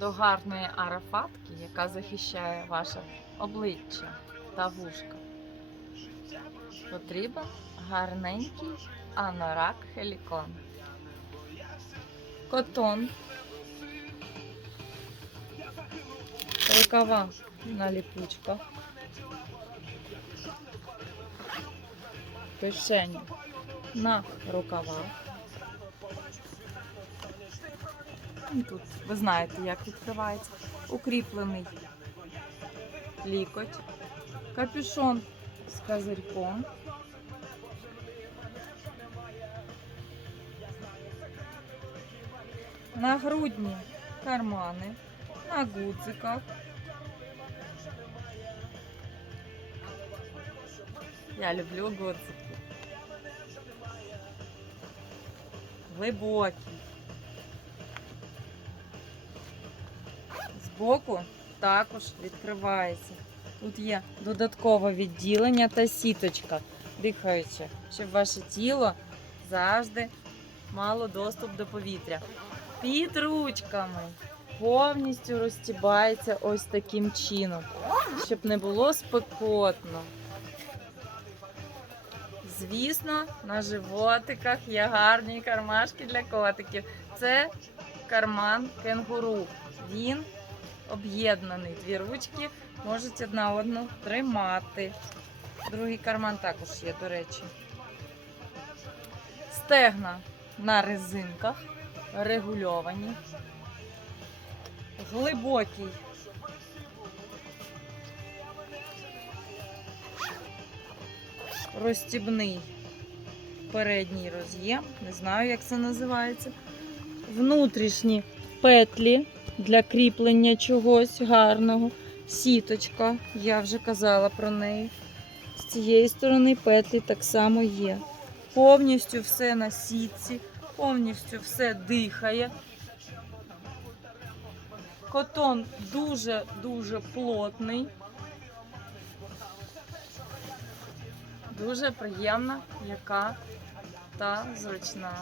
до гарної арафатки, яка захищає ваше обличчя та вушка, потрібен гарненький анорак хелікон. Котон. Рукава на ліпучках. Кишені на рукавах. Тут ви знаєте, як відкривається. Укріплений лікоть, капюшон з козирьком. На грудні кармани, на гудзиках. Я люблю гудзики. Глибокі. Збоку також відкривається. Тут є додаткове відділення та сіточка, дихаюча, щоб ваше тіло завжди мало доступ до повітря. Під ручками повністю розтібається ось таким чином, щоб не було спекотно. Звісно, на животиках є гарні кармашки для котиків. Це карман кенгуру. Він об'єднаний. Дві ручки можуть одна одну тримати. Другий карман також є, до речі. Стегна на резинках, регульовані. Глибокий. Розстібний передній роз'єм, не знаю, як це називається. Внутрішні петлі для кріплення чогось гарного. Сіточка, я вже казала про неї. З цієї сторони петлі так само є. Повністю все на сітці, повністю все дихає. Котон дуже-дуже плотний. Дуже приємна, яка та зручна.